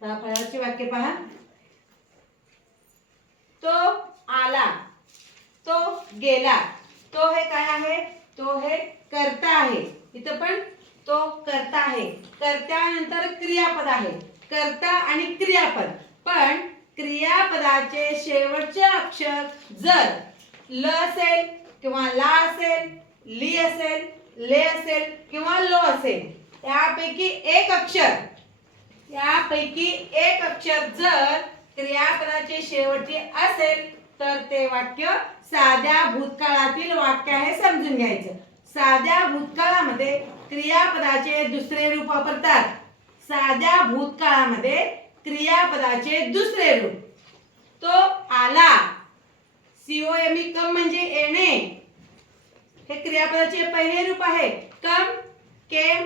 पहा फळाचे वाक्य पहा. तो आला. तो गेला. तो हे काय आहे? तो हे करता आहे. इथं पण तो करता आहे. कर्त्यानंतर क्रियापद आहे. कर्ता आणि क्रियापद. पण क्रियापदाचे शेवटचे अक्षर जर ल असेल किंवा ला असेल ली असेल ले असेल किंवा लो असेल यापैकी एक अक्षर यापैकी एक अक्षर जर क्रियापदाचे शेवटचे असेल तर ते वाक्य साध्या भूतकाळातील वाक्य आहे समजून घ्यायचं. साध्या भूतकाळामध्ये क्रियापदाचे दुसरे रूप वापरतात. साध्या भूतकाळामध्ये क्रियापदाचे दुसरे रूप. तो आला. सीओ एम ई कम म्हणजे येणे. हे क्रियापदाचे पहिले रूप आहे. कम केम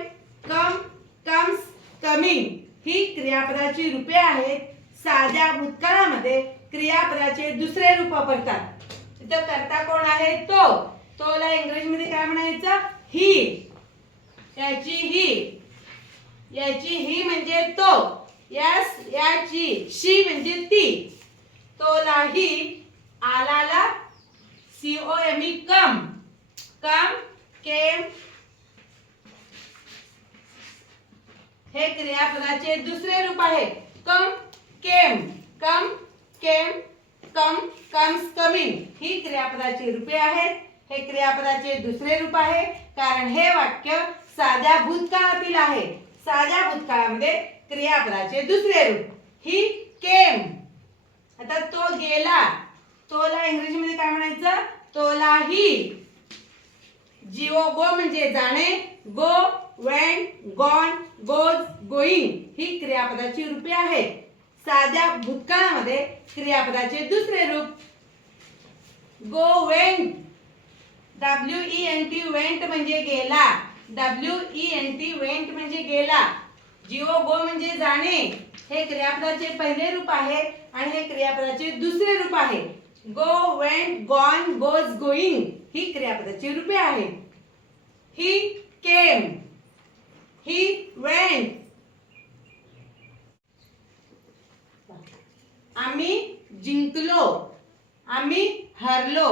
कम कम्स कमिंग ही क्रियापदाची रूपे आहेत. साध्या भूतकाळामध्ये क्रियापदाचे दुसरे रूप वापरतात. इथं करता कोण आहे? तो. तोला इंग्रजीमध्ये काय म्हणायचं? ही. याची ही. याची ही म्हणजे तो. यास याची. शी म्हणजे ती. तोला ही. आलाला C O M E come. Come came हे क्रियापदाचे दुसरे रूप आहे. कम केम कम केम कम कम्स कमिंग ही क्रियापदाची रूपे आहेत. हे क्रियापदाचे दुसरे रूप आहे. कारण हे वाक्य साध्या भूतकाळातील आहे. साध्या भूतकाळामध्ये क्रियापदाचे दुसरे रूप. ही केम. आता तो गेला. तोला इंग्रजीमध्ये काय म्हणायचं? तोलाही. जिओ गो म्हणजे जाणे. Go went gone goes going ही क्रियापदाची रूपे आहेत. साध्या भूतकाळामध्ये क्रियापदाचे दुसरे रूप. Go went W E N T went म्हणजे गेला. W E N T went म्हणजे गेला. जिओ गो म्हणजे जाणे. हे क्रियापदाचे पहिले रूप आहे आणि हे क्रियापदाचे दुसरे रूप आहे. Go went gone goes going ही क्रियापदाची रूपे आहेत. ही केम ही वेंट आम्ही जिंकलो. आम्ही हरलो.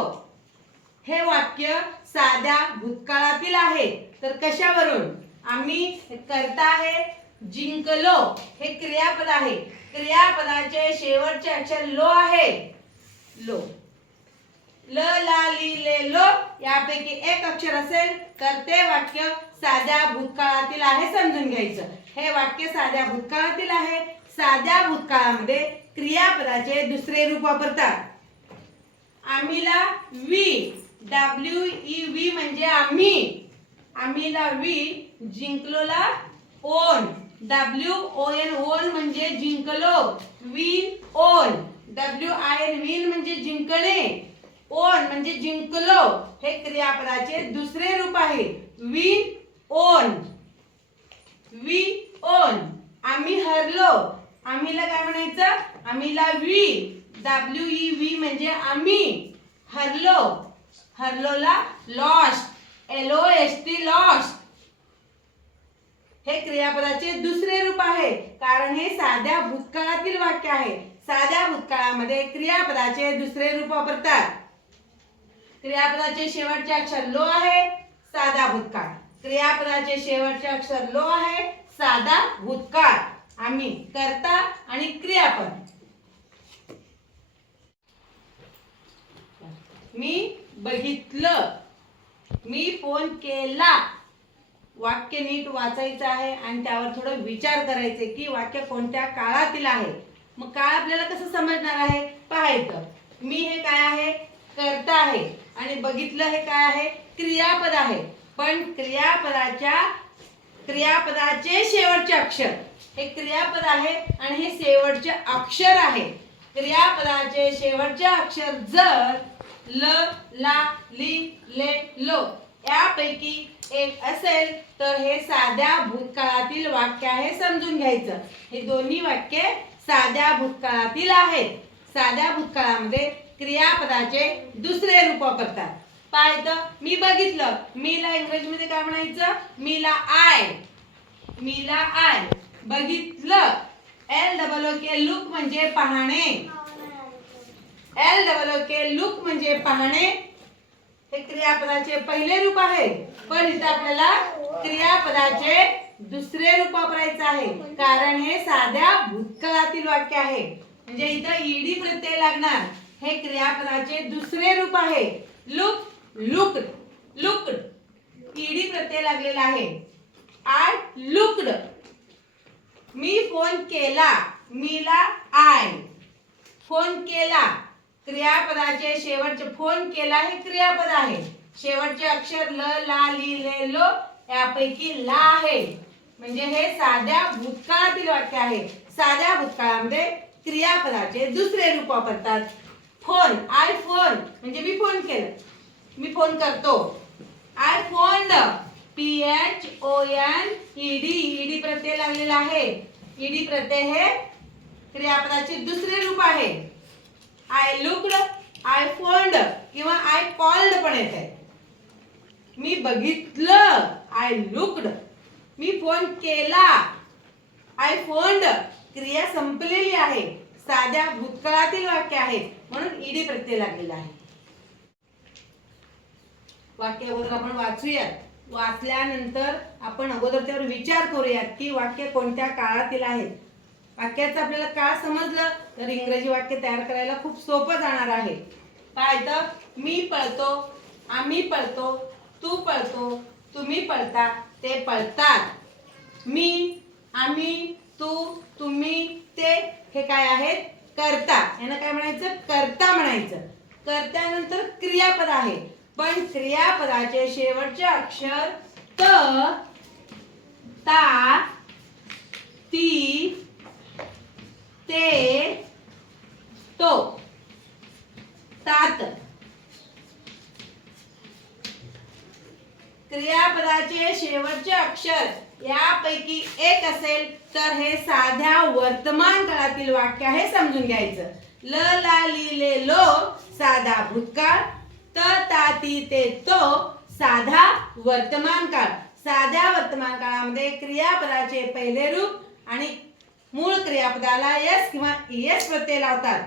हे वाक्य साध्या भूतकाळातील आहे. तर कशावरून? आम्ही करता आहे जिंकलो. हे क्रियापद आहे. क्रियापदाचे शेवटचे अक्षर लो आहे. लो. ल ला ली ले लो यापैकी एक अक्षर असेल. तर ते वाक्य साध्या भूतकाळातील आहे समजून घ्यायचं. हे वाक्य साध्या भूतकाळातील आहे. साध्या भूतकाळामध्ये क्रियापदाचे दुसरे रूप वापरतात. आम्हीला वी डब्ल्यू ई व्ही म्हणजे आम्ही. आम्हीला we जिंकलोला won. W O N won म्हणजे जिंकलो. Win won W I N win म्हणजे जिंकणे. ओन म्हणजे जिंकलो. हे क्रियापदाचे दुसरे रूप आहे. Win won. We won. आम्ही हरलो. आम्हीला काय म्हणायचं? आम्हीला वी. डब्ल्यू ई व्ही म्हणजे आम्ही. हरलो. हरलोला lost L O S T lost हे क्रियापदाचे दुसरे रूप आहे. कारण हे साध्या भूतकाळातील वाक्य आहे. साध्या भूतकाळामध्ये क्रियापदाचे दुसरे रूप वापरतात. क्रियापदाचे शेवटचे अक्षर लो आहे. साधा भूतकाळ. क्रियापदाचे शेवटचे अक्षर लो आहे साधा भूतकाळ. आम्ही करता आणि क्रियापद. मी बघितलं. मी फोन केला. वाक्य नीट वाचायचं आहे आणि त्यावर थोडं विचार करायचे की वाक्य कोणत्या काळातील आहे. मग काळ आपल्याला कसं समजणार आहे? पाहायचं मी हे काय आहे? करता आहे. आणि बघितलं हे काय आहे? क्रियापद आहे. पण क्रियापदाच्या क्रियापदाचे शेवटचे अक्षर. हे क्रियापद आहे आणि हे शेवटचे अक्षर आहे. क्रियापदाचे शेवटचे अक्षर जर ल ला ली ले लो यापैकी एक असेल तर हे साध्या भूतकाळातील वाक्य आहे समजून घ्यायचं. हे दोन्ही वाक्य साध्या भूतकाळातील आहेत. साध्या भूतकाळामध्ये क्रियापदाचे दुसरे रूप करतात पाहिलं मी बघितलं. मीला इंग्रजीमध्ये काय म्हणायचं? मीला आय मीला आय बघितलं. L double O K look म्हणजे पाहणे. L double O K look म्हणजे पाहणे. हे क्रियापदाचे पहिले रूप आहे. पण इथे आपल्याला क्रियापदाचे दुसरे रूप वापरायचं आहे. कारण हे साध्या भूतकाळातील वाक्य आहे. म्हणजे इथं ईडी प्रत्यय लागणार. हे क्रियापदाचे दुसरे रूप आहे. Look looked looked. ईडी प्रत्यय लागलेला आहे. I looked. मी फोन केला मीला आय. फोन केला. क्रियापदाचे शेवटचे फोन केला हे क्रियापद आहे. शेवटचे अक्षर ल ला ली ले लो यापैकी ला आहे. म्हणजे हे साध्या भूतकाळातील वाक्य आहे. साध्या भूतकाळामध्ये क्रियापदाचे दुसरे रूप वापरतात. Phone I phone. म्हणजे मी फोन केलं. मी फोन करतो. I phone P H O N E D E D प्रत्यय लागलेला आहे. ईडी प्रत्यय हे क्रियापदाचे दुसरे रूप आहे. आय लुकड आय फोन्ड किंवा आय कॉल्ड पण येत. आहे मी बघितलं. आय लुकड मी फोन केला. आय फोन्ड क्रिया संपलेली आहे. साध्या भूतकाळातील वाक्य आहे. म्हणून ईडी प्रत्यय लागलेला आहे. वाक्य अगोदर आपण वाचूयात. वाचल्यानंतर आपण अगोदर त्यावर विचार करूयात की वाक्य कोणत्या काळातील आहेत वाक्याचं आपल्याला काळ समजलं तर इंग्रजी वाक्य तयार करायला खूप सोपं जाणार आहे. काय तर मी पळतो आम्ही पळतो तू पळतो तुम्ही पळता ते पळतात. मी आम्ही तू तुम्ही ते हे काय आहेत? करता. यांना काय म्हणायचं? करता म्हणायचं. करत्यानंतर क्रियापद आहे. पण क्रियापदाचे शेवटचे अक्षर त ता ती ते तो. तात. क्रियापदाचे शेवटचे अक्षर यापैकी एक असेल तर हे साध्या वर्तमान काळातील वाक्य आहे समजून घ्यायचं. ल ला लिले लो साधा भूतकाळ. त ते तो साधा वर्तमान काळ. साध्या वर्तमान काळामध्ये क्रियापदाचे पहिले रूप आणि मूळ क्रियापदाला यस किंवा ईएस प्रत्यय लावतात.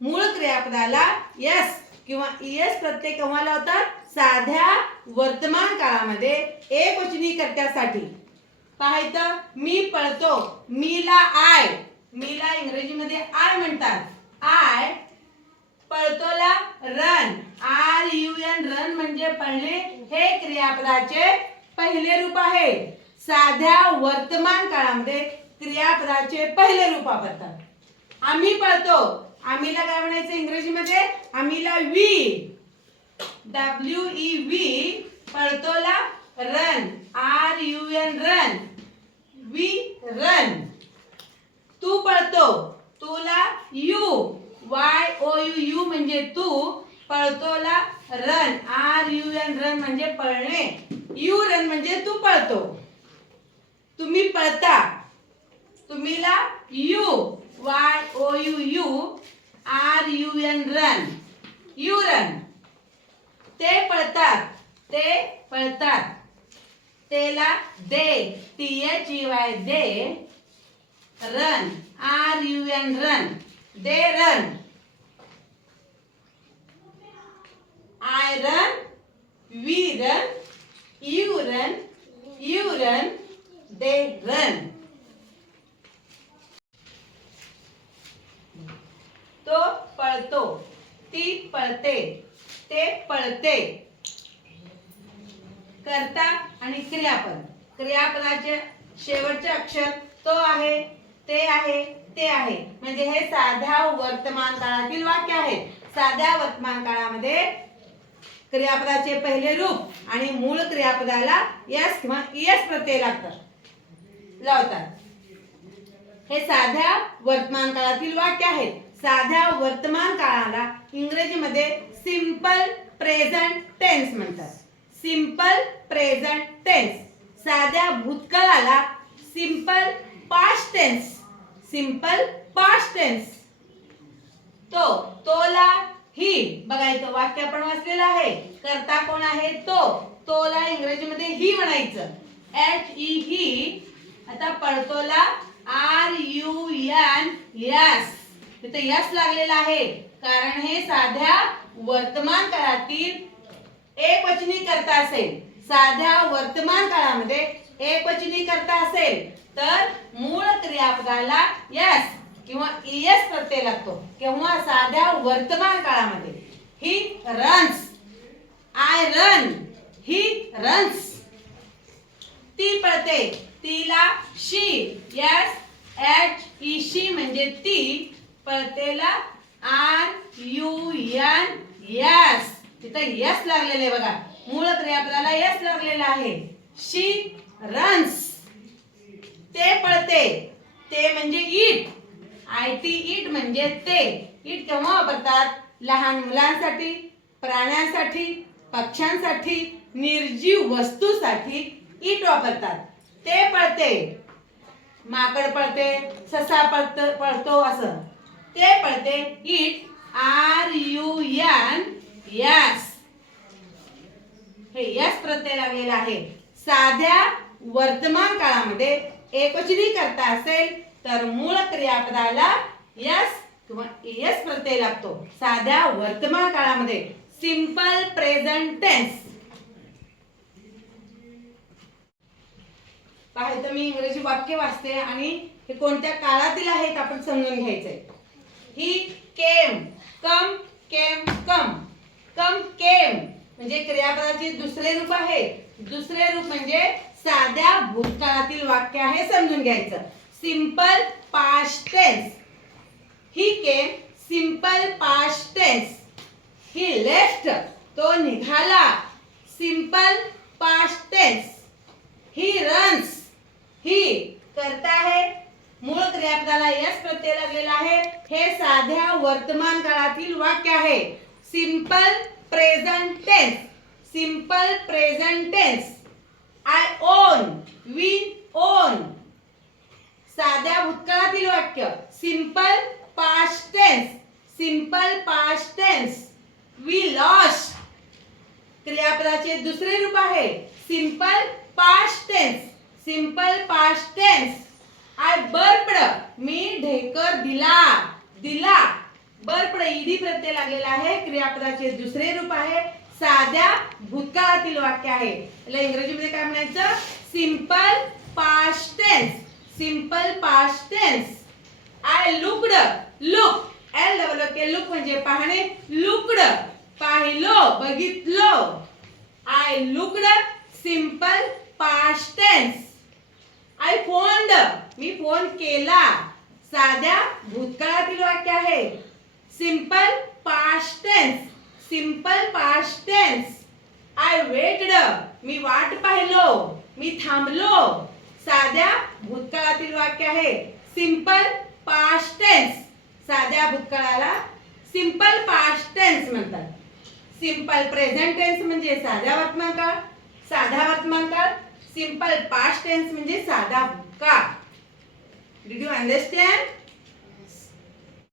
मूळ क्रियापदाला यस किंवा ईएस प्रत्यय केव्हा लावतात? साध्या वर्तमान काळामध्ये एकवचनी कर्त्यासाठी पाहायचं मी पळतो मीला आय. मीला इंग्रजीमध्ये आय म्हणतात. I पळतोला run R U N run म्हणजे पळणे हे क्रियापदाचे पहिले रूप आहे. साध्या वर्तमान काळामध्ये क्रियापदाचे पहिले रूप वापरतात. आम्ही पळतो. आम्हीला काय म्हणायचं इंग्रजीमध्ये? आम्हीला we W E we पळतोला run R U N run we run तू पळतो. तुला you Y O U you म्हणजे तू पळतोला run R U N run म्हणजे पळणे. यू रन म्हणजे तू पळतो. तुम्ही पळता. तुम्हीला you Y O U you R U N run you run ते पळतात. ते पळतात. तेला they. T H U Y they. Run R U N run they run I run we run we run you run they run तो पळतो ती पळते ते पळते. कर्ता आणि क्रियापद. क्रियापदाचे शेवटचे अक्षर तो आहे ते आहे ते आहे. म्हणजे हे साध्या वर्तमान काळातील वाक्य आहे. साध्या वर्तमान काळामध्ये क्रियापदाचे पहिले रूप आणि मूळ क्रियापदाला यस किंवा इयस प्रत्यय लागतात. लावतात. हे साध्या वर्तमान काळातील वाक्य आहेत. साध्या वर्तमान काळाला इंग्रजीमध्ये सिंपल प्रेझेंट टेन्स म्हणतात. सिंपल प्रेझेंट टेन्स साध्या भूतकाळाला simple past tense simple past tense तो तोला ही बघायचं वाक्य आपण वाचलेलं आहे. करता कोण आहे तो? तोला इंग्रजीमध्ये ही म्हणायचं. एच ई ही आता पळतोला आर यू एन यस तिथे यस लागलेला आहे. कारण हे साध्या वर्तमान काळातील एक वचनी करता असेल. साध्या वर्तमान काळामध्ये एक वचनी करता असेल. तर मूळ क्रियापदाला यस किंवा इयस प्रत्यय लागतो. किंवा साध्या वर्तमान काळामध्ये. He runs I run he runs ती पळते तिला she S H E she म्हणजे ती पळतेला आर यू एन यस तिथं यस लागलेलं आहे बघा. मूळ क्रियापदाला यस लागलेलं आहे. शी रन्स ते पळते ते म्हणजे इट आय टी इट म्हणजे ते. इट केव्हा वापरतात? लहान मुलांसाठी प्राण्यांसाठी पक्ष्यांसाठी निर्जीव वस्तूसाठी इट वापरतात. ते पळते. माकड पळते ससा पळत पळतो असं. ते पळते it R U N S. हे यस प्रत्यय लागलेला आहे. साध्या वर्तमान काळामध्ये एकवचनी करता असेल तर मूळ क्रियापदाला यस किंवा एस प्रत्यय लागतो. साध्या वर्तमान काळामध्ये. सिंपल प्रेझेंट टेन्स तर मी इंग्रजी वाक्य वाचते आणि हे कोणत्या काळातील आहेत आपण समजून घ्यायचंय. ही केम कम केम कम कम केम म्हणजे क्रियापदाचे दुसरे रूप आहे. दुसरे रूप म्हणजे साध्या भूतकाळातील वाक्य आहे समजून घ्यायचं. Simple past tense he came simple past he left तो निघाला. सिंपल पास्ट ही रन्स ही करता आहे. मूळ क्रियापदाला यस प्रत्यय लागलेला आहे. हे साध्या वर्तमान काळातील वाक्य आहे. Simple present tense simple present tense I own we own साध्या भूतकाळातील वाक्य. Simple past tense simple past tense we lost क्रियापदाचे दुसरे रूप आहे. Simple past tense simple past tense I burped मी ढेकर दिला. दिला. बर्पड ईडी प्रत्यय लागलेला आहे. क्रियापदाचे दुसरे रूप आहे. साध्या भूतकाळातील वाक्य आहे. याला इंग्रजीमध्ये काय म्हणायचं? Simple past tense simple past tense I looked look L double K look म्हणजे पाहणे लुकड पाहिलो बघितलो. I looked simple past tense I phone me phone केला. साध्या भूतकाळातील वाक्य आहे. Simple past tense simple past tense I waited मी वाट पाहिलो मी थांबलो. साध्या भूतकाळातील वाक्य आहे. सिंपल पास्ट टेन्स साध्या भूतकाळाला सिंपल पास्ट टेन्स म्हणतात. सिंपल प्रेझेंट टेन्स म्हणजे साध्या वर्तमान काळ साधा वर्तमान काळ सिंपल पास्ट टेन्स म्हणजे साधा भूतकाळ. Did you understand